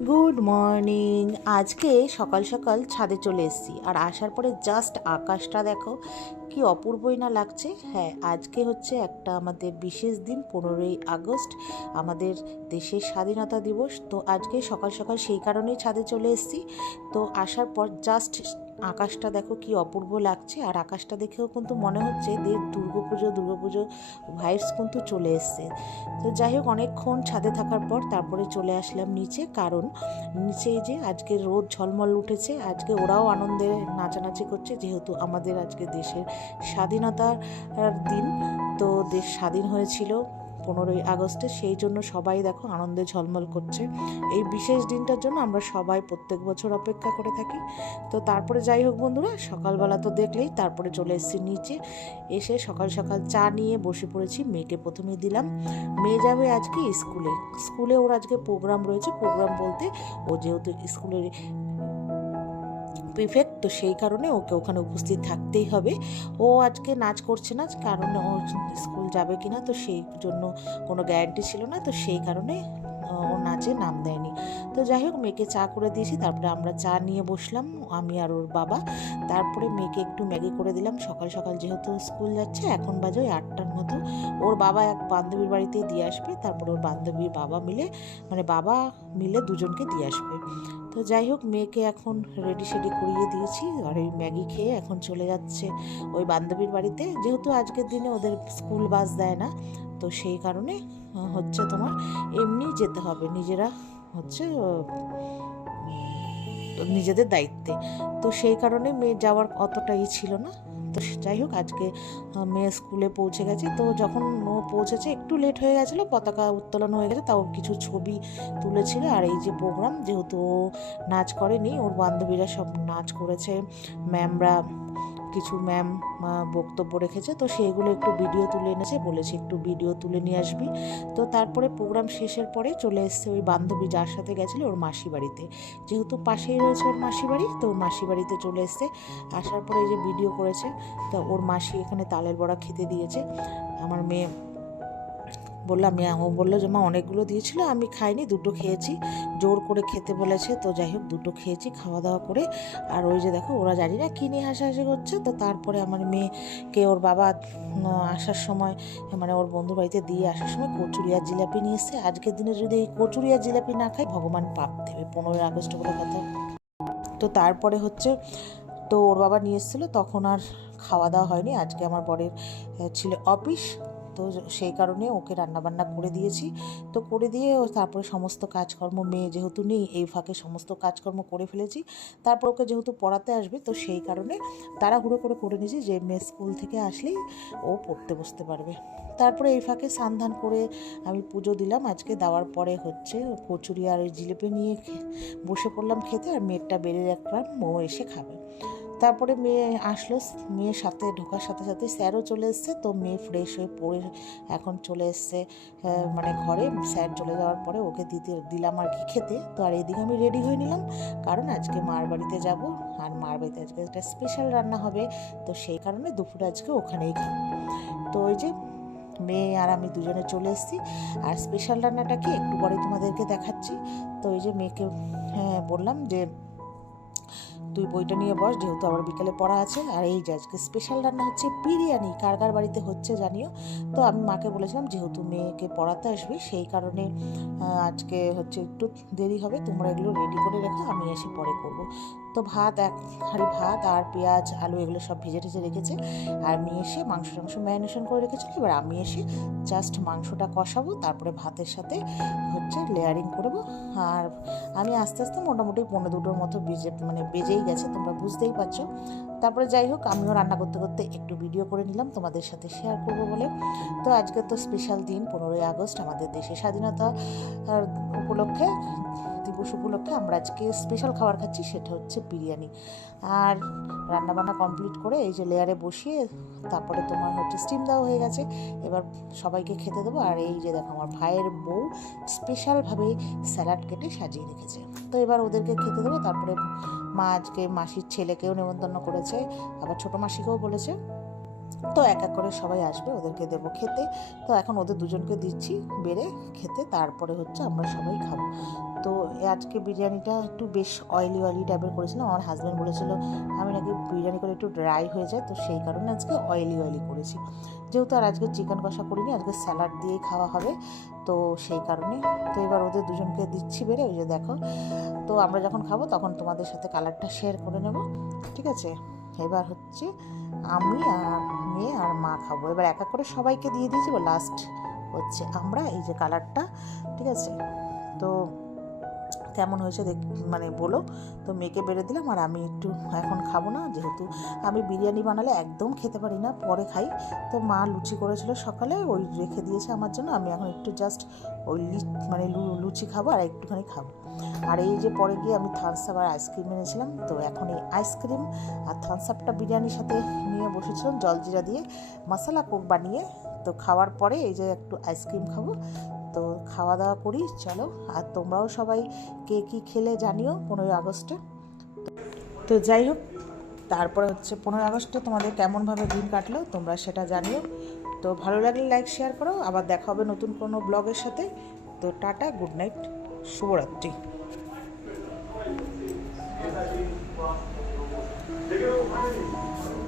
Good morning. আজকে সকাল সকাল ছাদে চলে এসেছি, আর আসার পরে জাস্ট আকাশটা দেখো কি অপূর্বই না লাগছে। হ্যাঁ, আজকে হচ্ছে একটা আমাদের বিশেষ দিন, 15ই আগস্ট, আমাদের দেশের স্বাধীনতা দিবস। তো আজকে সকাল সকাল সেই কারণেই ছাদে চলে এসেছি। তো আসার পর জাস্ট আকাশটা দেখো কি অপূর্ব লাগছে, আর আকাশটা দেখেও কিন্তু মনে হচ্ছে যে দুর্গাপুজো ভাইবস কিন্তু চলে এসছে। তো যাই হোক, অনেকক্ষণ ছাদে থাকার পর তারপরে চলে আসলাম নিচে, কারণ নিচে এই যে আজকে রোদ ঝলমল উঠেছে। আজকে ওরাও আনন্দে নাচানাচি করছে, যেহেতু আমাদের আজকে দেশের স্বাধীনতার দিন। তো দেশ স্বাধীন হয়েছিল 15ই আগস্টে, সেই জন্য সবাই দেখো আনন্দে ঝলমল করছে। এই বিশেষ দিনটার জন্য আমরা সবাই প্রত্যেক বছর অপেক্ষা করে থাকি। তো তারপরে যাই হোক বন্ধুরা, সকালবেলা তো দেখলেই, তারপরে চলে এসেছি নিচে। এসে সকাল সকাল চা নিয়ে বসে পড়েছি। মেয়েকে প্রথমে দিলাম। মেয়ে যাবে আজকে স্কুলে ওর আজকে প্রোগ্রাম রয়েছে। প্রোগ্রাম বলতে, ও যেহেতু স্কুলের প্রিফেক্ট, তো সেই কারণে ওকে ওখানে উপস্থিত থাকতেই হবে। ও আজকে নাচ করছে না, কারণ ও স্কুল যাবে কিনা তো সেই জন্য কোনো গ্যারান্টি ছিল না, তো সেই কারণে ও নাচে নাম দেয়নি। তো যাই হোক, মেয়েকে চা করে দিয়েছি, তারপরে আমরা চা নিয়ে বসলাম, আমি আর ওর বাবা। তারপরে মেয়েকে একটু ম্যাগি করে দিলাম। সকাল সকাল যেহেতু স্কুল যাচ্ছে, এখন বাজে ওই 8টার মতো। ওর বাবা এক বান্ধবীর বাড়িতে দিয়ে আসবে, তারপরে ওর বান্ধবীর বাবা মিলে দুজনকে দিয়ে আসবে। তো যাই হোক, মেয়েকে এখন রেডি সেডি করিয়ে দিয়েছি, আর এই ম্যাগি খেয়ে এখন চলে যাচ্ছে ওই বান্ধবীর বাড়িতে। যেহেতু আজকের দিনে ওদের স্কুল বাস দেয় না, তো সেই কারণে হচ্ছে তোমার এমনি যেতে হবে, নিজেরা হচ্ছে নিজেদের দায়িত্বে। তো সেই কারণে মেয়ে যাওয়ার অতটাই ছিল না। তো যাই হোক, আজকে মেয়ে স্কুলে পৌঁছে গেছে। তো যখন ও পৌঁছেছে একটু লেট হয়ে গেছিলো, পতাকা উত্তোলন হয়ে গেছে, তাও কিছু ছবি তুলেছিল। আর এই যে প্রোগ্রাম, যেহেতু ও নাচ করেনি, ওর বান্ধবীরা সব নাচ করেছে। ম্যামরা কিছু ম্যাম বক্তব্য রেখেছে, তো সেইগুলো একটু ভিডিও তুলে এনেছে, বলেছে একটু ভিডিও তুলে নিয়ে আসবি। তো তারপরে প্রোগ্রাম শেষের পরে চলে এসছে ওই বান্ধবী যার সাথে গেছিলো ওর মাসি বাড়িতে। যেহেতু পাশেই রয়েছে ওর মাসি বাড়ি, তো মাসি বাড়িতে চলে এসছে। আসার পরে এই যে ভিডিও করেছে, তো ওর মাসি এখানে তালের বড়া খেতে দিয়েছে। আমার মেয়ে বললাম, ও বললো যে মা অনেকগুলো দিয়েছিল, আমি খাইনি, দুটো খেয়েছি, জোর করে খেতে বলেছে। তো যাই হোক, দুটো খেয়েছি খাওয়া দাওয়া করে। আর ওই যে দেখো, ওরা জানি না কী নিয়ে হাসাহাসি করছে। তো তারপরে আমার মেয়েকে ওর বাবা আসার সময়, ওর বন্ধুর বাড়িতে দিয়ে আসার সময় কচুরি আর জিলাপি নিয়ে এসছে। আজকের দিনে যদি এই কচুরি আর জিলাপি না খাই, ভগবান পাপ দেবে, 15ই আগস্ট বলে কথা। তো তারপরে হচ্ছে, তো ওর বাবা নিয়ে এসেছিলো, তখন আর খাওয়া দাওয়া হয়নি। আজকে আমার বরের ছিল অফিস, তো সেই কারণে ওকে রান্নাবান্না করে দিয়েছি। তো করে দিয়ে তারপরে সমস্ত কাজকর্ম, মেয়ে যেহেতু নেই, এই ফাঁকে সমস্ত কাজকর্ম করে ফেলেছি। তারপর ওকে যেহেতু পড়াতে আসবে, তো সেই কারণে তাড়াহুড়ো করে নিয়েছি যে মেয়ে স্কুল থেকে আসলেই ও পড়তে বসতে পারবে। তারপরে এই ফাঁকে স্নান করে আমি পুজো দিলাম। আজকে দেওয়ার পরে হচ্ছে কচুরি আর ওই জিলিপি নিয়ে বসে পড়লাম খেতে, আর মেয়েরটা বেড়ে রাখলাম, ও এসে খাবে। তারপরে মেয়ে আসলো, মেয়ের সাথে ঢোকার সাথে সাথে স্যারও চলে এসছে। তো মেয়ে ফ্রেশ হয়ে পড়ে এখন চলে এসছে ঘরে। স্যার চলে যাওয়ার পরে ওকে দিলাম আর কি খেতে। তো আর এইদিকে আমি রেডি হয়ে নিলাম, কারণ আজকে মার বাড়িতে যাব, আর মার বাড়িতে আজকে একটা স্পেশাল রান্না হবে। তো সেই কারণে দুপুরে আজকে ওখানেই খাবো। তো ওই যে মেয়ে আর আমি দুজনে চলে এসেছি। আর স্পেশাল রান্নাটা কি একটু পরে তোমাদেরকে দেখাচ্ছি। তো ওই যে মেয়েকে বললাম যে তুই বইটা নিয়ে বস, যেহেতু আবার বিকেলে পড়া আছে। আর এই যে আজকে স্পেশাল রান্না হচ্ছে বিরিয়ানি, কার কার বাড়িতে হচ্ছে জানিও। তো আমি মাকে বলেছিলাম, যেহেতু মেয়েকে পড়াতে আসবে, সেই কারণে আজকে হচ্ছে একটু দেরি হবে, তোমরা এগুলো রেডি করে রেখো, আমি এসে পরে করব। তো এক হাঁড়ি ভাত আর পেঁয়াজ আলু এগুলো সব ভেজে টেজে রেখেছে। আর আমি এসে মাংস ম্যারিনেশন করে রেখেছিল। এবার আমি এসে জাস্ট মাংসটা কষাবো, তারপরে ভাতের সাথে হচ্ছে লেয়ারিং করবো। আর আমি আস্তে আস্তে মোটামুটি 1:45 মতো বেজেই গেছে, তোমরা বুঝতেই পারছো। তারপরে যাই হোক, আমিও রান্না করতে করতে একটু ভিডিও করে নিলাম তোমাদের সাথে শেয়ার করবো বলে। তো আজকে তো স্পেশাল দিন, 15ই আগস্ট, আমাদের দেশের স্বাধীনতা উপলক্ষে, দিবস উপলক্ষে আমরা আজকে স্পেশাল খাবার খাচ্ছি, সেটা হচ্ছে বিরিয়ানি। আর রান্নাবান্না কমপ্লিট করে এই যে লেয়ারে বসিয়ে, তারপরে তোমার হচ্ছে স্টিম দেওয়া হয়ে গেছে। এবার সবাইকে খেতে দেবো। আর এই যে দেখো, আমার ভাইয়ের বউ স্পেশালভাবে স্যালাড কেটে সাজিয়ে রেখেছে। তো এবার ওদেরকে খেতে দেবো। তারপরে মা আজকে মাসির ছেলেকেও নেমন্তন্ন করেছে, আবার ছোটো মাসিকেও বলেছে। তো এক এক করে সবাই আসবে, ওদেরকে দেবো খেতে। তো এখন ওদের দুজনকে দিচ্ছি বেড়ে খেতে, তারপরে হচ্ছে আমরা সবাই খাবো। তো আজকে বিরিয়ানিটা একটু বেশ অয়েলি অয়েলি টাইপের করেছিলাম। আমার হাজব্যান্ড বলেছিল আমি নাকি বিরিয়ানি করে একটু ড্রাই হয়ে যায়, তো সেই কারণে আজকে অয়েলি অয়েলি করেছি। যেহেতু আর আজকে চিকেন কষা করিনি, আজকে স্যালাড দিয়েই খাওয়া হবে, তো সেই কারণে। তো এবার ওদের দুজনকে দিচ্ছি বেড়ে, ওই যে দেখো। তো আমরা যখন খাবো তখন তোমাদের সাথে কালারটা শেয়ার করে নেব, ঠিক আছে। এবার হচ্ছে আমি আর মেয়ে আর মা খাবো। এবার এক এক করে সবাইকে দিয়ে দিয়েছি, লাস্ট হচ্ছে আমরা, এই যে কালারটা, ঠিক আছে। তো কেমন হয়েছে মানে বলো। তো মেয়েকে বেড়ে দিলাম, আর আমি একটু এখন খাবো না, যেহেতু আমি বিরিয়ানি বানালে একদম খেতে পারি না, পরে খাই। তো মা লুচি করেছিল সকালে, ওই রেখে দিয়েছে আমার জন্য। আমি এখন একটু জাস্ট ওই মানে লুচি খাবো আর একটুখানি খাবো। আর এই যে পরে গিয়ে আমি থামস আপ আর আইসক্রিম এনেছিলাম, তো এখন এই আইসক্রিম আর থামস আপটা বিরিয়ানির সাথে নিয়ে বসেছিলাম জলজিরা দিয়ে মশলা কোক বানিয়ে। তো খাওয়ার পরে এই যে একটু আইসক্রিম খাবো। তো খাওয়া দাওয়া করি, চলো। আর তোমরাও সবাই কে কী খেলে জানিও 15ই আগস্টে। তো যাই হোক, তারপরে হচ্ছে 15ই আগস্টে তোমাদের কেমনভাবে দিন কাটলো তোমরা সেটা জানিও। তো ভালো লাগলে লাইক শেয়ার করো, আবার দেখা হবে নতুন কোনো ব্লগের সাথে। তো টাটা, গুড নাইট, শুভরাত্রি।